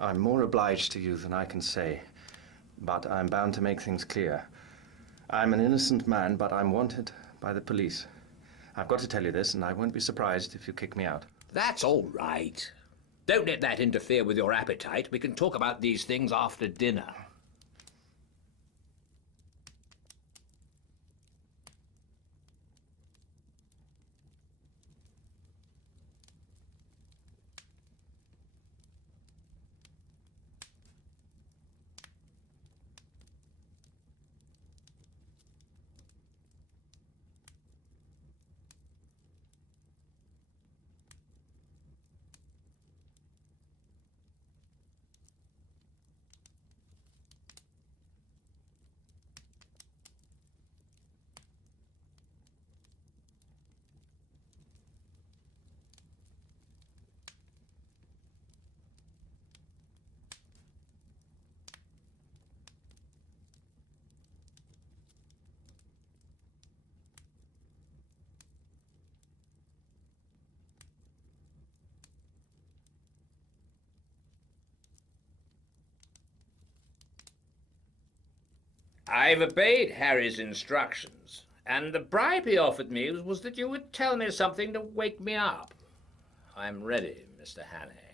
I'm more obliged to you than I can say, but I'm bound to make things clear. I'm an innocent man, but I'm wanted by the police. I've got to tell you this, and I won't be surprised if you kick me out. That's all right. Don't let that interfere with your appetite. We can talk about these things after dinner. I've obeyed Harry's instructions, and the bribe he offered me was that you would tell me something to wake me up. I'm ready, Mr. Hannay.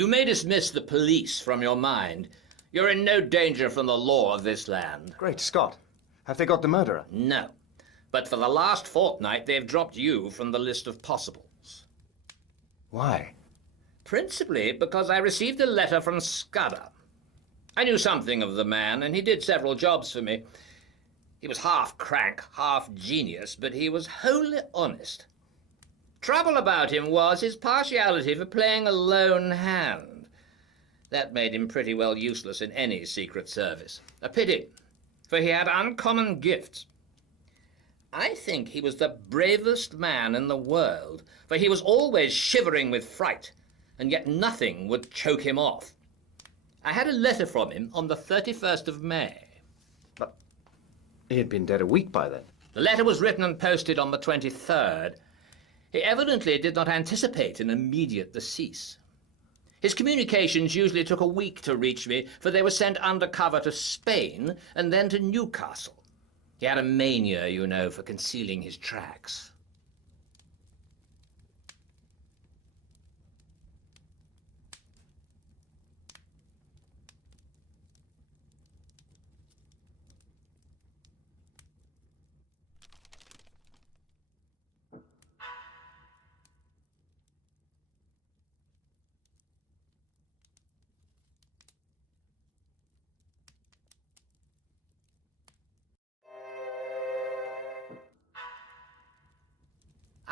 You may dismiss the police from your mind. You're in no danger from the law of this land. Great Scott! Have they got the murderer? No. But for the last fortnight, they've dropped you from the list of possibles. Why? Principally because I received a letter from Scudder. I knew something of the man, and he did several jobs for me. He was half crank, half genius, but he was wholly honest. Trouble about him was his partiality for playing a lone hand. That made him pretty well useless in any secret service. A pity, for he had uncommon gifts. I think he was the bravest man in the world, for he was always shivering with fright, and yet nothing would choke him off. I had a letter from him on the 31st of May. But he had been dead a week by then. The letter was written and posted on the 23rd. He evidently did not anticipate an immediate decease. His communications usually took a week to reach me, for they were sent undercover to Spain and then to Newcastle. He had a mania, you know, for concealing his tracks.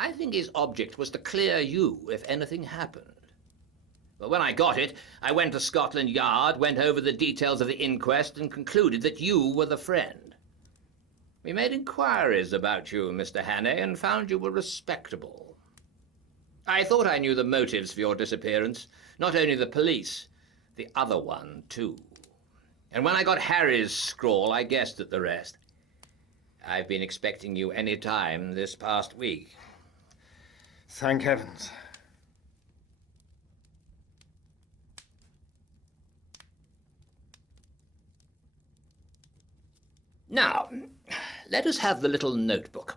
I think his object was to clear you if anything happened. But when I got it, I went to Scotland Yard, went over the details of the inquest, and concluded that you were the friend. We made inquiries about you, Mr. Hannay, and found you were respectable. I thought I knew the motives for your disappearance. Not only the police, the other one, too. And when I got Harry's scrawl, I guessed at the rest. I've been expecting you any time this past week. Thank heavens. Now, let us have the little notebook.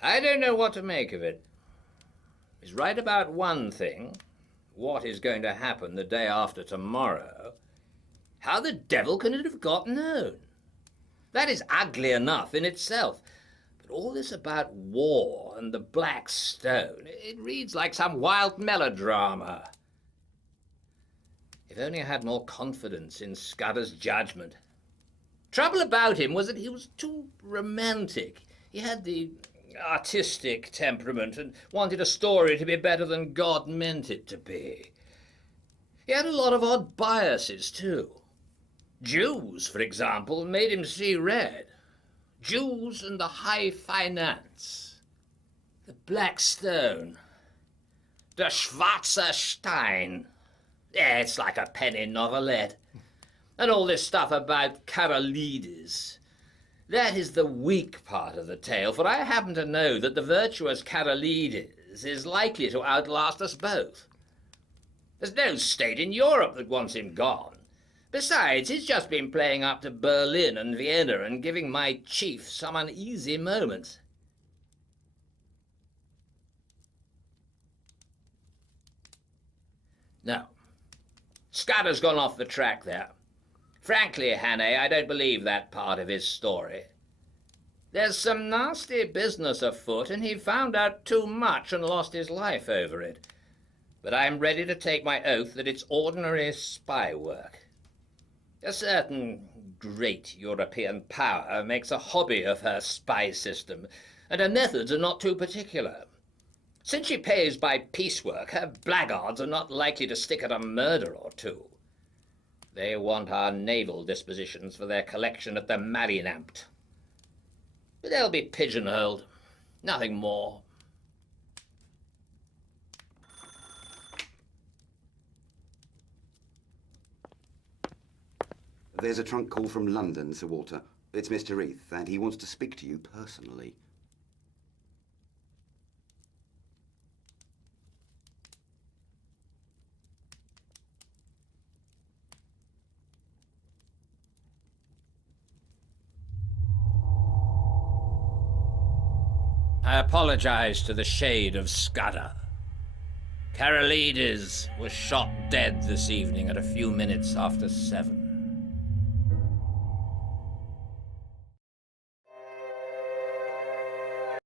I don't know what to make of it. He's right about one thing. What is going to happen the day after tomorrow? How the devil can it have got known? That is ugly enough in itself. But all this about war and the Black Stone, it reads like some wild melodrama. If only I had more confidence in Scudder's judgment. Trouble about him was that he was too romantic. He had the artistic temperament and wanted a story to be better than God meant it to be. He had a lot of odd biases, too. Jews, for example, made him see red. Jews and the high finance. The Black Stone. Der Schwarze Stein. Yeah, it's like a penny novelette. And all this stuff about Karolides. That is the weak part of the tale, for I happen to know that the virtuous Karolides is likely to outlast us both. There's no state in Europe that wants him gone. Besides, he's just been playing up to Berlin and Vienna and giving my chief some uneasy moments. No. Scudder's gone off the track there. Frankly, Hannay, I don't believe that part of his story. There's some nasty business afoot, and he found out too much and lost his life over it. But I'm ready to take my oath that it's ordinary spy work. A certain great European power makes a hobby of her spy system, and her methods are not too particular. Since she pays by piecework, her blackguards are not likely to stick at a murder or two. They want our naval dispositions for their collection at the Marineamt. But they'll be pigeonholed, nothing more. There's a trunk call from London, Sir Walter. It's Mr. Heath, and he wants to speak to you personally. I apologize to the shade of Scudder. Karolides was shot dead this evening at a few minutes after 7.